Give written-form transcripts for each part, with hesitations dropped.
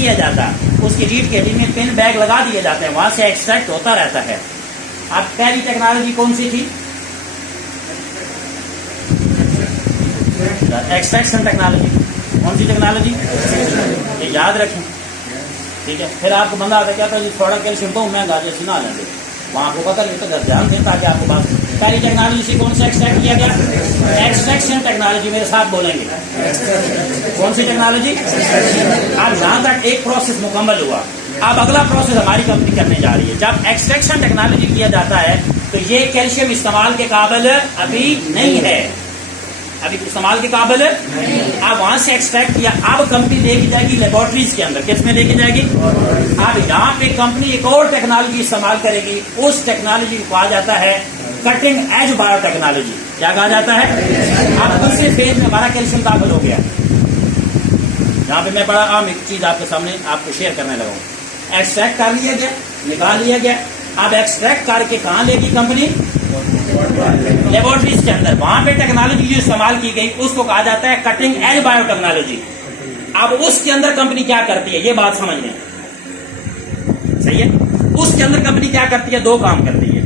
किया जाता, उसकी रीढ़ की हड्डी में पिन बैग लगा दिए जाते हैं, वहां से एक्सट्रैक्ट होता रहता है। अब पहली टेक्नोलॉजी कौन सी थी? Extraction technology. कौन सी टेक्नोलॉजी? ये याद रखें, ठीक है। फिर आपको बंदा आता क्या था, थोड़ा कैल्शियम तो महंगा जैसे ना लेंगे, वहाँ आपको पता नहीं तो ध्यान दें ताकि आपको बात। पहली टेक्नोलॉजी से कौन सा एक्सट्रैक्ट किया गया? Extraction technology. मेरे साथ बोलेंगे कौन सी टेक्नोलॉजी? अब यहाँ तक एक प्रोसेस मुकम्मल हुआ। अब अगला प्रोसेस हमारी कंपनी करने जा रही है। जब एक्सट्रैक्शन टेक्नोलॉजी किया जाता है तो ये कैल्शियम इस्तेमाल के काबिल अभी नहीं है, अभी इस्तेमाल के काबिल है। अब वहां से एक्सट्रैक्ट किया, अब कंपनी लेके जाएगी लेबोरेटरीज के अंदर। किस में लेके जाएगी? अब यहाँ पे कंपनी एक और टेक्नोलॉजी इस्तेमाल करेगी, उस टेक्नोलॉजी को कहा जाता है कटिंग एज बायोटेक्नोलॉजी। क्या कहा जाता है? अब दूसरे फेज में हमारा कैल्शियम दाखिल हो गया। यहाँ पे मैं बड़ा आम एक चीज आपके सामने आपको शेयर करने लगा हूँ। एक्सट्रैक्ट कर लिया गया, निकाल लिया गया। अब एक्सट्रैक्ट करके कहाँ लेगी कंपनी? लेबोरेटरीज के अंदर। वहां पे टेक्नोलॉजी जो इस्तेमाल की गई उसको कहा जाता है कटिंग एज बायोटेक्नोलॉजी। अब उसके अंदर कंपनी क्या करती है, ये बात समझ लें, सही है। उसके अंदर कंपनी क्या करती है? दो काम करती है।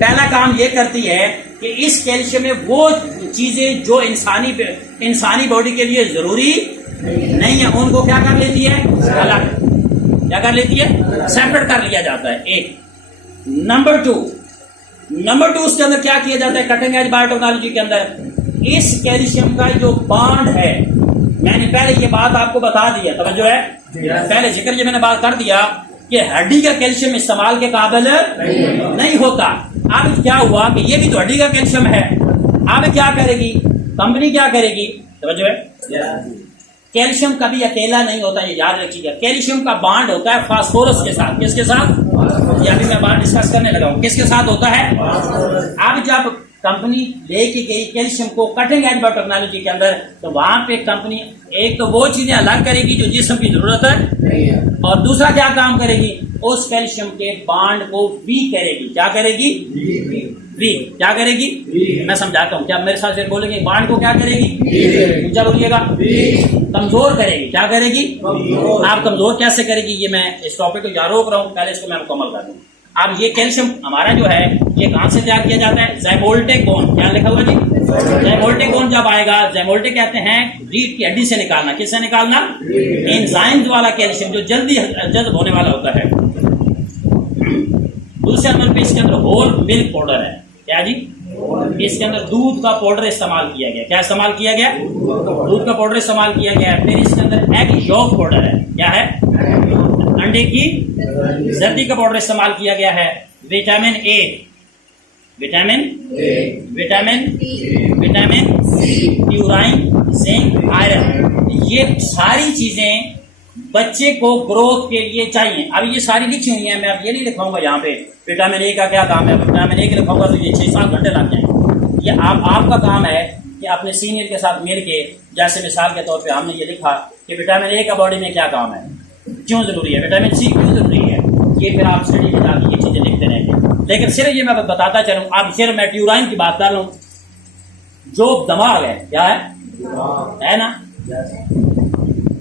पहला काम ये करती है कि इस कैल्शियम में वो चीजें जो इंसानी बॉडी के लिए जरूरी नहीं है उनको क्या कर लेती है? अलग क्या कर लेती है? सेपरेट कर लिया जाता है। एक नंबर टू उसके अंदर क्या किया जाता है कटिंग एज बायोटेक्नोलॉजी के अंदर? इस कैल्शियम का जो बॉन्ड है, मैंने पहले ये बात आपको बता दिया, तवज्जो है, पहले जिक्र ये मैंने बात कर दिया कि हड्डी का कैल्शियम इस्तेमाल के काबिल नहीं होता। अब क्या हुआ कि ये भी तो हड्डी का कैल्शियम है। अब क्या करेगी कंपनी? क्या करेगी? तवज्जो है, कैल्शियम कभी अकेला नहीं होता, ये याद रखिएगा। कैल्शियम का बॉन्ड होता है फास्फोरस के साथ। किसके साथ? ये अभी मैं बात डिस्कस करने लगा हूं। किसके साथ होता है? अब जब कंपनी लेके गई कैल्शियम को कटिंग एज बायोटेक्नोलॉजी के अंदर, तो वहां पे कंपनी एक तो वो चीजें अलग करेगी जो जिस्म की जरूरत है, और दूसरा क्या काम करेगी? उस कैल्शियम के बॉन्ड को वीक करेगी। क्या करेगी? वीक। क्या करेगी? मैं समझाता हूँ, क्या मेरे साथ फिर बोलेंगे? बॉन्ड को क्या करेगी? क्या बोलिएगा? कमजोर करेगी। क्या करेगी? आप कमजोर कैसे करेगी? ये मैं इस टॉपिक को यहाँ रोक रहा हूँ, पहले इसको मैं मुकम्मल कर दूँ। अब ये कैल्शियम हमारा जो है ये कहाँ से तैयार किया जाता है? ज़ैमोल्टिक बोन। क्या लिखा हुआ जी? ज़ैमोल्टिक बोन जब आएगा, ज़ैमोल्टिक कहते हैं रीढ़ की हड्डी से निकालना। किससे निकालना? एंजाइम्स वाला कैल्शियम जो जल्दी जल्द होने वाला होता है। दूसरे नंबर पे इसके अंदर होल मिल्क पाउडर है। क्या जी? इसके अंदर दूध का पाउडर इस्तेमाल किया गया। क्या इस्तेमाल किया गया? दूध का पाउडर इस्तेमाल किया गया है। फिर इसके अंदर एग यॉक पाउडर है। क्या है? अंडे की जर्दी का पाउडर इस्तेमाल किया गया है। Vitamin A, vitamin C, purine, zinc, iron, ये सारी चीजें बच्चे को ग्रोथ के लिए चाहिए। अब ये सारी लिखी हुई है, मैं अब ये नहीं लिखाऊंगा यहाँ पे विटामिन ए का क्या काम है। विटामिन ए के लिखाऊंगा तो ये 6-7 घंटे लग जाएंगे। ये आपका काम है कि अपने सीनियर के साथ मिल के, जैसे मिसाल के तौर पे हमने ये लिखा कि विटामिन ए का बॉडी में क्या काम है, क्यों जरूरी है, विटामिन सी क्यों जरूरी है, ये फिर आप स्टडी में जाके ये चीजें लिखते रहेंगे। लेकिन सिर्फ ये मैं बताता चलूँ, अब सिर्फ मैं ट्यूराइन की बात कर लूँ। जो दिमाग है, क्या है ना?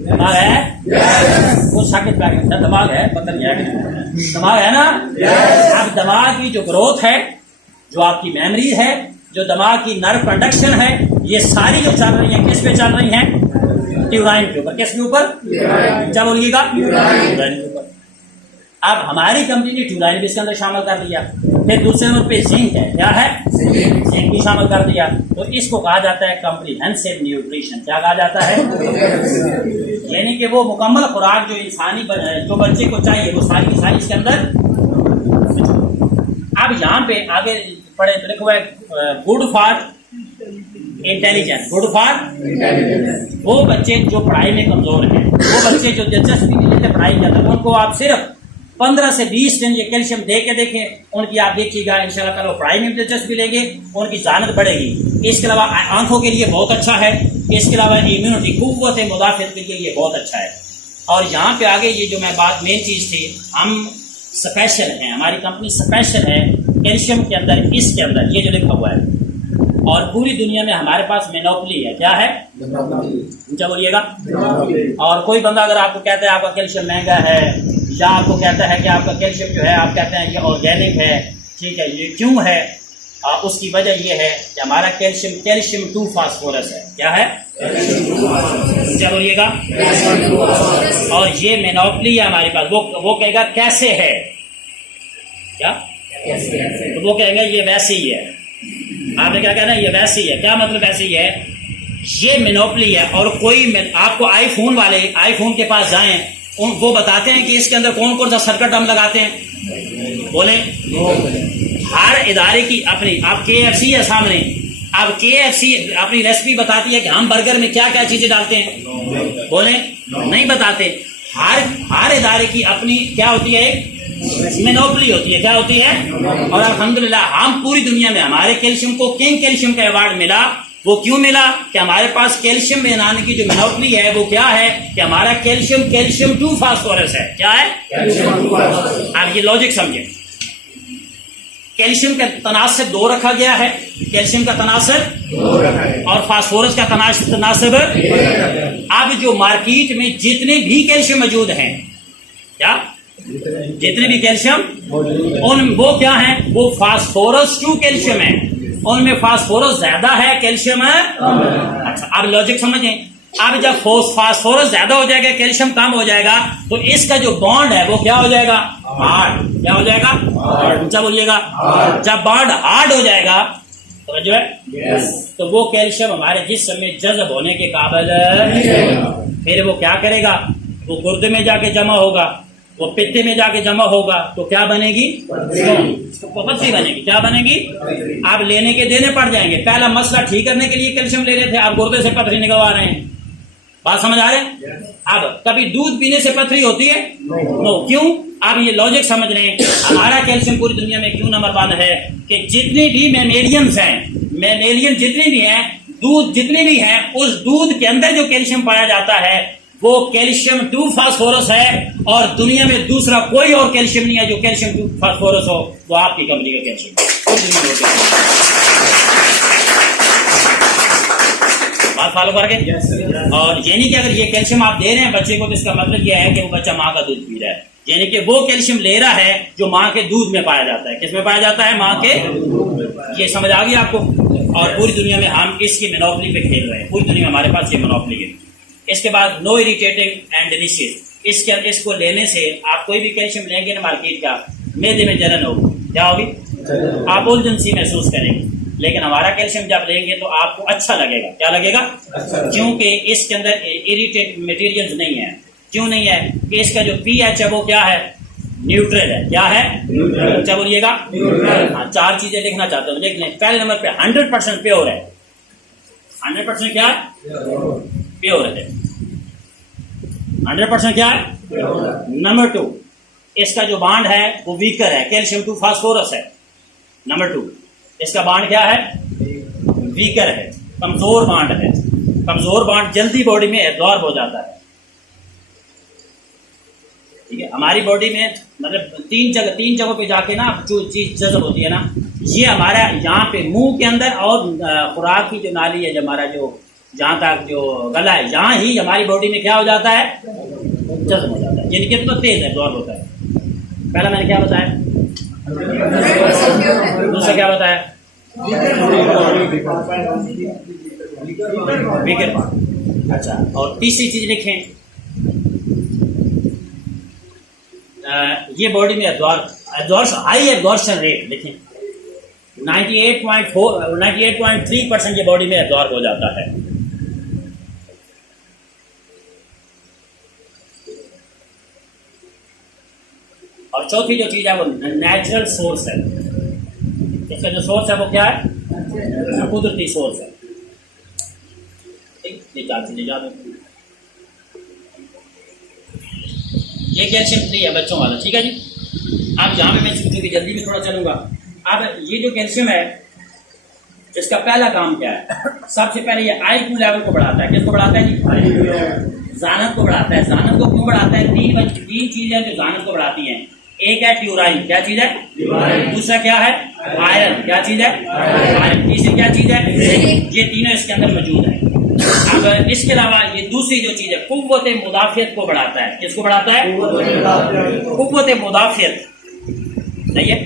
दिमाग है, वो साकित दिमाग है, पता नहीं है, दिमाग है ना? अब दिमाग की जो ग्रोथ है, जो आपकी मेमोरी है, जो दिमाग की नर्व कंडक्शन है, ये सारी जो चल रही है किस पे चल रही है? ट्यूराइन के ऊपर। किसके ऊपर? क्या बोलिएगा? ट्यूराइन के ऊपर। अब हमारी कंपनी ने ट्यूराइन भी इसके अंदर शामिल कर दिया। फिर दूसरे नंबर पे जिंक है। क्या है? जिंक भी शामिल कर दिया। तो इसको कहा जाता है कॉम्प्रिहेंसिव न्यूट्रिशन। क्या कहा जाता है? यानी कि वो मुकम्मल खुराक जो इंसानी जो बच्चे को चाहिए वो सारी की सारी इसके अंदर। अब यहाँ पे आगे पढ़े तो लिखा हुआ है good for intelligence. Good for वो बच्चे जो पढ़ाई में कमजोर हैं, वो बच्चे जो दिलचस्पी नहीं लेते पढ़ाई के अंदर, उनको आप सिर्फ 15 से 20 दिन ये कैल्शियम दे के देखें, उनकी आप देखिएगा इंशाल्लाह ताला पढ़ाई में दिलचस्पी लेंगे, उनकी जानत बढ़ेगी। इसके अलावा आंखों के लिए बहुत अच्छा है। इसके अलावा इम्यूनिटी, कुव्वत मुदाफियत के लिए ये बहुत अच्छा है। और यहाँ पे आगे ये जो मैं बात मेन चीज थी, हम स्पेशल हैं, हमारी कंपनी स्पेशल है कैल्शियम के अंदर। इसके अंदर ये जो लिखा हुआ है और पूरी दुनिया में हमारे पास मोनोपोली है। क्या है? ऊंचा बोलिएगा। और कोई बंदा अगर आपको कहता है आपका कैल्शियम महंगा है, या आपको कहता है कि आपका कैल्शियम जो है आप कहते हैं कि ऑर्गेनिक है, ठीक है, ये क्यों है? उसकी वजह यह है कि हमारा कैल्शियम 2 फास्फोरस है। क्या है? ऊंचा बोलिएगा। और ये मोनोपोली है हमारे पास। वो कहेगा कैसे है? क्या? तो वो कहेंगे ये वैसे ही है। आपने क्या कहना है? ये वैसे ही है। क्या मतलब वैसे ही है? ये मोनोपोली है। और कोई आपको आईफोन वाले आईफोन के पास जाएं, वो बताते हैं कि इसके अंदर कौन कौन सा सर्किट हम लगाते हैं। बोले हर इदारे की अपनी, आप KFC है सामने, अब KFC अपनी रेसिपी बताती है कि हम बर्गर में क्या क्या चीजें डालते हैं। बोले नहीं बताते। हर इदारे की अपनी क्या होती है? एक मोनोपोली होती है। क्या होती है? और अल्हम्दुलिल्लाह हम पूरी दुनिया में हमारे कैल्शियम को किंग कैल्शियम का अवार्ड मिला। वो क्यों मिला? कि हमारे पास कैल्शियम बनाने की जो मोनोपोली है वो क्या है कि हमारा कैल्शियम 2 फास्फोरस है। क्या है? आप ये लॉजिक समझे। कैल्शियम का तनासब 2 रखा गया है। कैल्शियम का तनासब और फास्फोरस का तनासब। अब जो मार्केट में जितने भी कैल्शियम मौजूद हैं, क्या जितने भी कैल्शियम उन वो क्या है? वो फास्फोरस 2 कैल्शियम है। उनमें फास्फोरस ज्यादा है, कैल्शियम है। अच्छा, अब लॉजिक समझें। अब जब फास्फोरस ज्यादा हो जाएगा, कैल्शियम कम हो जाएगा, तो इसका जो बॉन्ड है वो क्या हो जाएगा? हार्ड। क्या हो जाएगा? ऊंचा बोलिएगा। जब बॉन्ड हार्ड हो जाएगा तो जो है तो वो कैल्शियम हमारे जिस्म में जज्ब होने के काबिल फिर वो क्या करेगा? वो गुर्दे में जाके जमा होगा, वो पित्ते में जाके जमा होगा, तो क्या बनेगी? पथरी बनेगी। क्या बनेगी? आप लेने के देने पड़ जाएंगे। पहला मसला ठीक करने के लिए कैल्शियम ले रहे थे, आप गुर्दे से पथरी निकलवा रहे हैं। बात समझ आ रहे हैं? अब कभी दूध पीने से पथरी होती है? नो। क्यों? आप ये लॉजिक समझ रहे हैं। हमारा कैल्शियम पूरी दुनिया में क्यों नंबर 1 है कि जितने भी मैमेलियंस हैं, मैमेलियन जितने भी हैं, दूध जितने भी हैं, उस दूध के अंदर जो कैल्शियम पाया जाता है वो कैल्शियम 2 फास्फोरस है। और दुनिया में दूसरा कोई और कैल्शियम नहीं है जो कैल्शियम 2 फास्फोरस हो। वो आपकी कंपनी का कैल्शियम। बात फॉलो करके। और यानी कि अगर ये कैल्शियम आप दे रहे हैं बच्चे को, तो इसका मतलब यह है कि वो बच्चा माँ का दूध पी रहा है। यानी कि वो कैल्शियम ले रहा है जो माँ के दूध में पाया जाता है। किसमें पाया जाता है? माँ के। ये समझ आ गई आपको? और पूरी दुनिया में हम इसकी मोनोपोली पे खेल रहे हैं। पूरी दुनिया में हमारे पास ये मोनोपोली है। इसके बाद नो इरिटेटिंग एंड डिलीशियस। इसको लेने से आप कोई भी कैल्शियम लेंगे ना मार्केट का, मैदे में जलन होगी। क्या होगी? आप उलझन सी महसूस करेंगे। लेकिन हमारा कैल्शियम जब लेंगे तो आपको अच्छा लगेगा। क्या लगेगा? क्योंकि इसके अंदर इरिटेट मटेरियल्स नहीं है। क्यों नहीं है? कि इसका जो pH है वो क्या है? न्यूट्रल है। क्या है? क्या बोलिएगा? हाँ, 4 चीजें लिखना चाहते हो लिख लें। पहले नंबर पे 100% प्योर है। 100% क्या है? प्योर है। 100% क्या है? नंबर 2, इसका जो बांड है वो वीकर है। कैल्शियम 2 फास्फोरस है। नंबर 2, इसका बांड क्या है? वीकर है, कमजोर बांड है। कमजोर बांड जल्दी बॉडी में एब्जॉर्ब हो जाता है। ठीक है, हमारी बॉडी में मतलब 3 जगहों पे जाके ना जो चीज जज्ब होती है ना, ये हमारा यहाँ पे मुंह के अंदर और खुराक की जो नाली है, हमारा जो जहाँ तक जो गला है, यहाँ ही हमारी बॉडी में क्या हो जाता है? जज्ब हो जाता है। यानी कि तो तेज एब्जॉर्ब होता है। पहला मैंने क्या बताया? दूसरा क्या बताया? Weaker bond. अच्छा, और तीसरी चीज लिखें, ये बॉडी में हाई एब्जॉर्प्शन रेट लिखें। 98.3% ये बॉडी में एब्जॉर्ब हो जाता है। और चौथी जो चीज है वो नेचुरल सोर्स है। इसका जो सोर्स है वो क्या है? कुदरती सोर्स है। ठीक, ये 4 चीजें याद रखिए। ये कैल्शियम 3 है बच्चों वाला। ठीक है जी। अब जहां पे मैं क्योंकि जल्दी में थोड़ा चलूंगा। अब ये जो कैल्शियम है, जिसका पहला काम क्या है? सबसे पहले ये IQ लेवल को बढ़ाता है। किसको बढ़ाता है जी? ज़ानत को बढ़ाता है। ज़ानत को क्यों बढ़ाता है? 3 चीजें जो ज़ानत को बढ़ाती हैं। एक है ट्यूराइन। क्या चीज है? दूसरा क्या है? आयरन, क्या चीज है? आयरन। तीसरी क्या चीज है? ये तीनों इसके अंदर मौजूद है। अब इसके अलावा ये दूसरी जो चीज है, कुव्वत मुदाफियत को बढ़ाता है। किसको बढ़ाता है? कुव्वत मुदाफियत। सही है।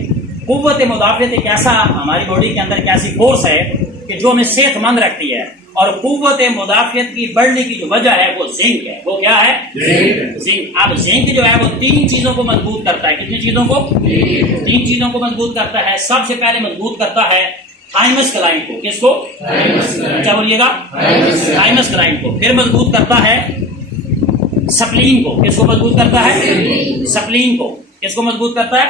कुव्वत मुदाफियत एक ऐसा हमारी बॉडी के अंदर एक ऐसी फोर्स है कि जो हमें सेहतमंद रखती है। और कुव्वत मुदाफियत की बढ़ने की जो वजह है वो जिंक है। वो क्या है? जिंक। अब जिंक जो है वो तीन चीजों को मजबूत करता है। कितनी चीजों को? तीन चीजों को मजबूत करता है। सबसे पहले मजबूत करता है थाइमस क्लाइंट को। किसको? क्या बोलिएगा? थाइमस क्लाइंट को। फिर मजबूत करता है स्प्लीन को। किसको मजबूत करता है? स्प्लीन को। किसको मजबूत करता है?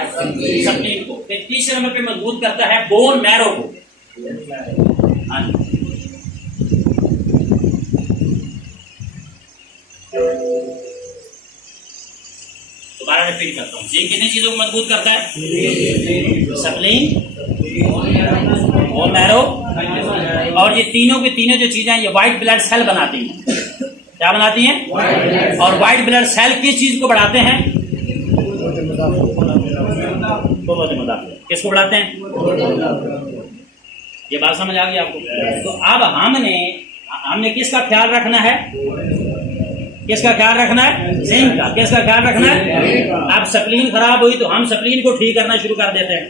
स्प्लीन को। फिर तीसरे नंबर पे मजबूत करता है बोन मैरो को। दोबारा रिपीट करता हूँ। जिंक कितनी चीजों को मजबूत करता है? स्प्लीन, बोन मैरो, और ये तीनों की तीनों जो चीजें ये व्हाइट ब्लड सेल बनाती हैं। क्या बनाती हैं? और व्हाइट ब्लड सेल किस चीज को बढ़ाते हैं? किसको बढ़ाते हैं? ये बात समझ आ गई आपको? तो अब हमने किसका ख्याल रखना है? किसका ख्याल रखना है? जिंक का। किसका ख्याल रखना है? अब स्प्लीन खराब हुई तो हम स्प्लीन को ठीक करना शुरू कर देते हैं।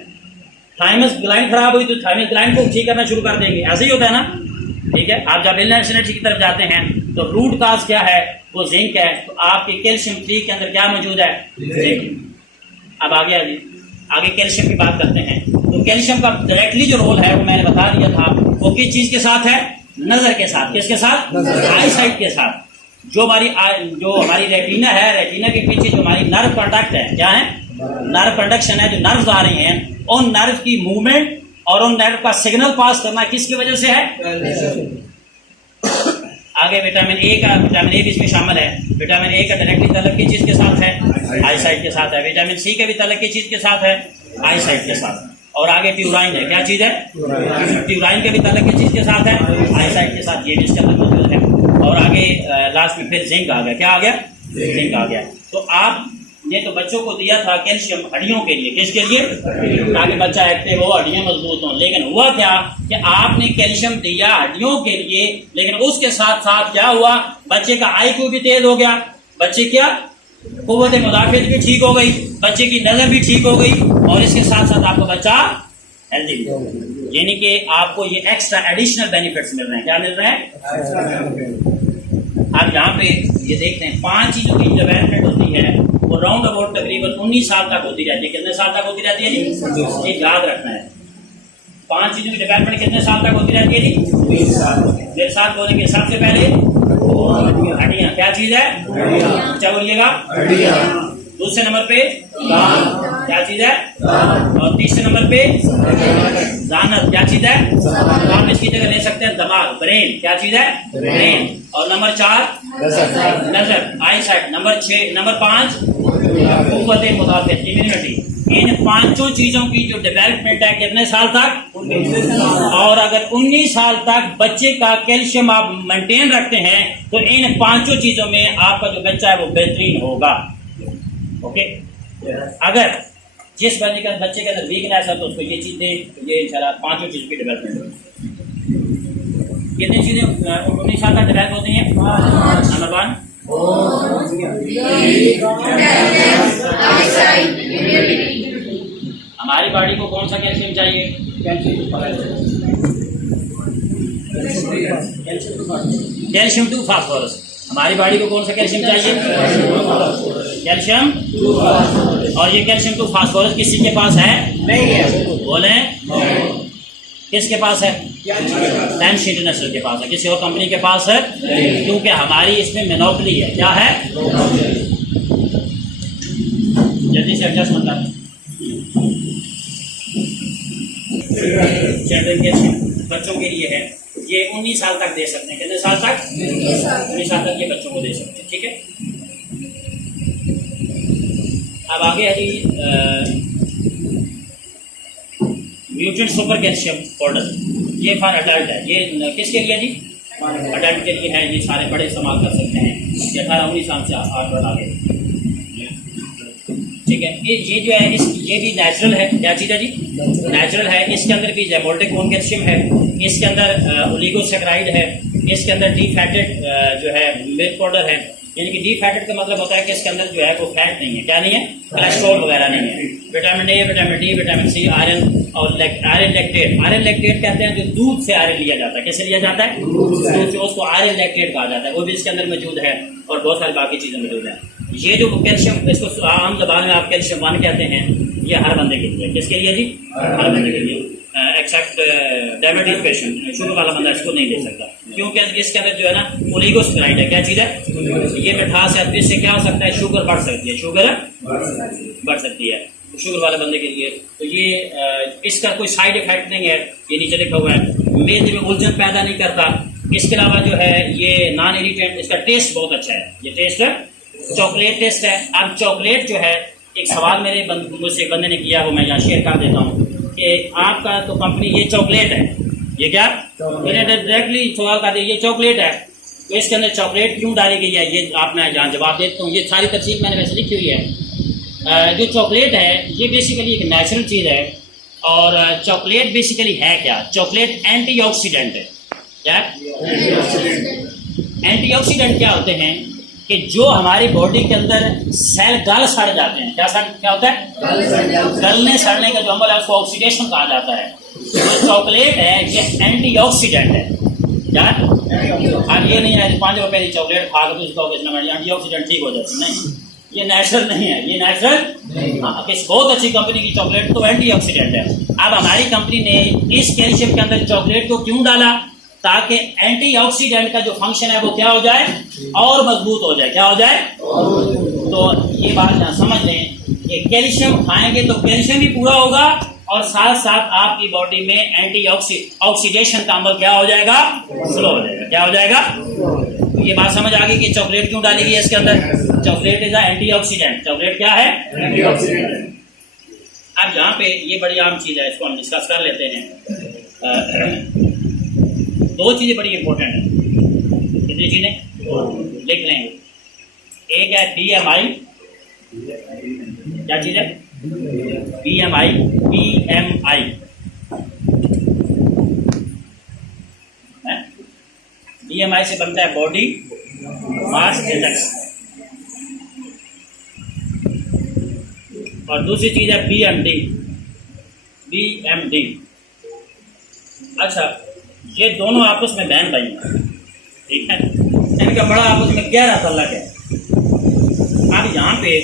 थाइमस ग्लैंड खराब हुई तो थाइमस ग्लैंड को ठीक करना शुरू कर देंगे। ऐसे ही होता है ना? ठीक है। आप जब इलनेस एनर्जी की तरफ जाते हैं तो रूट काज क्या है? वो जिंक है। तो आपके कैल्शियम 3 के अंदर क्या मौजूद है? जिंक। अब आगे आगे कैल्शियम की बात करते हैं। तो कैल्शियम का डायरेक्टली जो रोल है वो मैंने बता दिया था। वो किस चीज के साथ है? नजर के साथ। किसके साथ? आई साइट के साथ। जो हमारी रेटिना है, रेटिना के पीछे जो हमारी नर्व कंडक्ट है, क्या है? नर्व कंडक्शन है। जो नर्व्स आ रही हैं उन नर्व की मूवमेंट और उन नर्व का सिग्नल पास करना किसकी वजह से है? आगे विटामिन ए भी इसमें शामिल है। विटामिन ए का डायरेक्टली तल्लुक किस चीज के साथ है? आई साइट के साथ है। विटामिन सी का भी तल्लुक किस चीज के साथ है? आई साइट के साथ। और आगे प्यूराइन है। क्या चीज है? प्यूराइन का भी तल्लुक किस चीज के साथ है? आई साइट के साथ। ये भी इसके अंदर मौजूद है। और आगे लास्ट में फिर जिंक आ गया। क्या आ गया? जिंक आ गया। तो आपने तो बच्चों को दिया था कैल्शियम हड्डियों के लिए। किसके लिए? ताकि बच्चा एक्टिव हो, हड्डियां मजबूत हो। लेकिन हुआ क्या कि आपने कैल्शियम दिया हड्डियों के लिए, लेकिन उसके साथ साथ क्या हुआ? बच्चे का IQ भी तेज हो गया। बच्चे क्या? कुव्वत मुदाफियत भी ठीक हो गई। बच्चे की नजर भी ठीक हो गई। और इसके साथ साथ आपका बच्चा हेल्दी भी हो गया। यानी कि आपको ये एक्स्ट्रा एडिशनल बेनिफिट्स मिल रहे हैं। क्या मिल रहे हैं? आप यहाँ पे ये देखते हैं 5 चीजों की डेवलपमेंट होती है। वो राउंड अबाउट तकरीबन 19 साल तक होती रहती है। कितने साल तक होती रहती है जी? ये याद रखना है। 5 चीजों की डेवलपमेंट कितने साल तक होती रहती है जी? 20 साल। मेरे साथ बोलेंगे सबसे पहले हड्डियां। क्या चीज है? क्या बोलिएगा? दूसरे नंबर पे क्या चीज है? और तीसरे नंबर पे जानत। क्या चीज है? आप इसकी जगह ले सकते हैं दिमाग, ब्रेन। क्या चीज है? ब्रेन। और नंबर 4 नजर, आई साइट। नंबर 5 कुव्वत मुदाफियत, इम्यूनिटी। इन 5 चीजों की जो डेवलपमेंट है कितने साल तक? और अगर 19 साल तक बच्चे का कैल्शियम आप मेंटेन रखते हैं तो इन 5 चीजों में आपका जो बच्चा है वो बेहतरीन होगा। ओके। अगर जिस बच्चे के अंदर वीकनेस है तो उसको ये चीज दे, ये इंशाल्लाह 5 चीजों की डेवलपमेंट होगी। कितनी चीजें 19 साल तक डेवलप होती हैं? नंबर 1 हमारी बॉडी को कौन सा कैल्शियम चाहिए? Calcium 2 phosphorus. हमारी बॉडी को कौन सा कैल्शियम चाहिए? कैल्शियम। और ये कैल्शियम 2 फास्फोरस किसी के पास है? नहीं है। बोले किसके पास है? टेंस इंटरनेशनल के पास है। किसी और कंपनी के पास है? क्योंकि हमारी इसमें मोनोपोली है। क्या है? जल्दी से एडजस्ट मत कर। चिल्ड्रन कैल्शियम बच्चों के लिए है। ये 19 साल तक दे सकते हैं। कितने साल तक? 19 साल तक ये बच्चों को दे सकते हैं। ठीक है। अब आगे है जी म्यूटेंट सुपर कैल्शियम पाउडर। ये फॉर अडल्ट है। ये किसके लिए जी? अडल्ट के लिए है। ये सारे बड़े इस्तेमाल कर सकते हैं। ये 18-19 साल से 8 आगे। ठीक है। ठीक है, ये जो है ये भी नेचुरल है। क्या चीज़ है जी? नेचुरल है। इसके अंदर भी जेमोल्टिक बोन कैल्शियम है, इसके अंदर ओलिगोसैकेराइड है, इसके अंदर डी फैटेड जो है मिल्क पाउडर है। यानी कि डी फैटेड का मतलब होता है कि इसके अंदर जो है वो फैट नहीं है। क्या नहीं है? कोलेस्ट्रॉल वगैरह नहीं है। Vitamin A, vitamin D, vitamin C, iron और आयरन लैक्टेट। आयरन लैक्टेट कहते हैं जो दूध से आयरन लिया जाता है। कैसे लिया जाता है? दूध से। उसको आयरन लैक्टेट कहा जाता है। वो भी इसके अंदर मौजूद है और बहुत सारी बाकी चीजें मौजूद हैं। ये जो कैल्शियम, इसको आम जबान में आप कैल्शियम 1 कहते हैं, ये हर बंदे के लिए। किसके लिए जी? हर बंदे के लिए, एक्सेप्ट डायबिटीज पेशेंट। शुगर वाला बंदा इसको नहीं ले सकता, क्योंकि इसके अंदर जो है ना ओलिगोसैकेराइड है। क्या चीज है? ये मिठास है। इससे क्या हो सकता है? शुगर बढ़ सकती है। शुगर बढ़ सकती है शुगर वाले बंदे के लिए। तो ये इसका कोई साइड इफेक्ट नहीं है, ये नीचे लिखा हुआ है। मेदे में उलझन पैदा नहीं करता। इसके अलावा जो है ये नॉन इरिटेंट। इसका टेस्ट बहुत अच्छा है। ये टेस्ट है चॉकलेट टेस्ट है। अब चॉकलेट जो है, एक सवाल मेरे मुझसे एक बंदे ने किया, वो मैं यहाँ शेयर कर देता हूँ कि आपका तो कंपनी ये चॉकलेट है, ये क्या? मैंने डायरेक्टली सवाल कर दिया, ये चॉकलेट है तो इसके अंदर चॉकलेट क्यों डाली गई है? ये आप मैं यहाँ जवाब देता हूँ। ये सारी तफसील मैंने वैसे लिखी हुई है। जो चॉकलेट है ये बेसिकली एक नेचुरल चीज़ है। और चॉकलेट बेसिकली है क्या? चॉकलेट एंटीऑक्सीडेंट है। क्या? एंटीऑक्सीडेंट क्या होते हैं कि जो हमारी बॉडी के अंदर सेल गल सड़ जाते हैं। क्या होता है? गलने सड़ने का जो अमल है उसको ऑक्सीडेशन कहा जाता है। जो चॉकलेट है ये एंटीऑक्सीडेंट है। क्या? और ये नहीं है 5 रुपए की चॉकलेट खा कर उसको एंटीऑक्सीडेंट ठीक हो जाती नहीं, ये नेचुरल नहीं है। ये नेचुरल हाँ, बहुत अच्छी कंपनी की चॉकलेट तो एंटीऑक्सीडेंट है। अब हमारी कंपनी ने इस कैल्शियम के अंदर चॉकलेट को क्यों डाला? ताकि एंटीऑक्सीडेंट का जो फंक्शन है वो क्या हो जाए? और मजबूत हो जाए। क्या हो जाए? तो ये बात यहाँ समझ लें कि कैल्शियम खाएंगे तो कैल्शियम भी पूरा होगा और साथ साथ आपकी बॉडी में ऑक्सीडेशन का अमल क्या हो जाएगा? स्लो हो जाएगा। क्या हो जाएगा? तो ये बात समझ आ गई कि चॉकलेट क्यों डाली गई है इसके अंदर? Chocolate is antioxidant. चॉकलेट क्या है? एंटीऑक्सीडेंट। अब यहाँ पे ये बड़ी आम चीज है, इसको हम डिस्कस कर लेते हैं। 2 चीजें बड़ी इंपॉर्टेंट है। कितनी चीजें लिख लेंगे? एक है BMI। क्या चीज है? BMI। BMI से बनता है बॉडी मास इंडेक्स। और दूसरी चीज है BMD। अच्छा, ये दोनों आपस में बहन भाई हैं, ठीक है? इनका बड़ा आपस में गहरा ताल्लुक है। अब यहाँ पे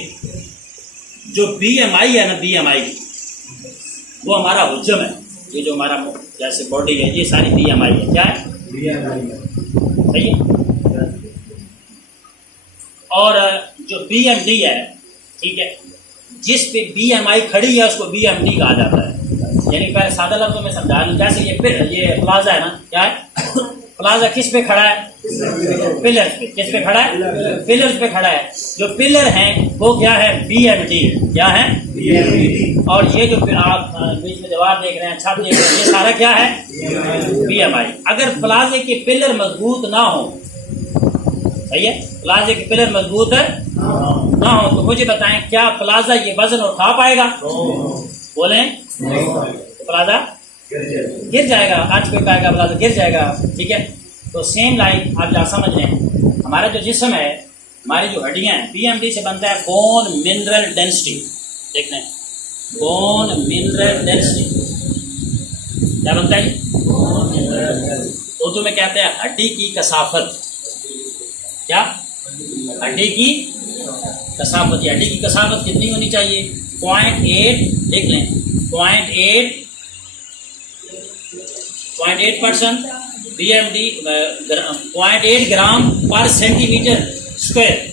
जो BMI है ना, BMI वो हमारा हुज्जम है। ये जो हमारा जैसे बॉडी है ये सारी BMI है। क्या है? सही है। और जो BMD है, ठीक है, जिस पे BMI खड़ी है उसको BMD कहा जाता है। यानी पहले सादा लफ्जों में समझा लूं, जैसे ये प्लाजा है ना, क्या है? प्लाजा किस पे खड़ा है? पिलर्स पे। किस पे खड़ा है? पिलर्स पे खड़ा है। जो पिलर हैं वो क्या है? BMD। क्या है? BMD। और ये जो आप बीच में दीवार देख रहे हैं, छत देख रहे हैं, ये सारा क्या है? BMI। अगर प्लाजे के पिलर मजबूत ना हो, सही है, प्लाजे के पिलर मजबूत ना हो तो मुझे बताएं क्या प्लाजा ये वजन उठा पाएगा? बोले प्लाजा गिर जाएगा। आज कोई कहेगा प्लाजा गिर जाएगा, ठीक है? तो सेम लाइन आप जहाँ समझ लें, हमारा जो जिस्म है, हमारी जो हड्डियां हैं, BMD से बनता है बोन मिनरल डेंसिटी। देख लें, बोन मिनरल डेंसिटी क्या बनता है? उर्दू में कहते हैं हड्डी की कसाफत। क्या? हड्डी की कसाफत। हड्डी की कसाफत कितनी होनी चाहिए? 0.8। देख लें, 0.8% BMD 0.8 ग्राम पर सेंटीमीटर स्क्वायर।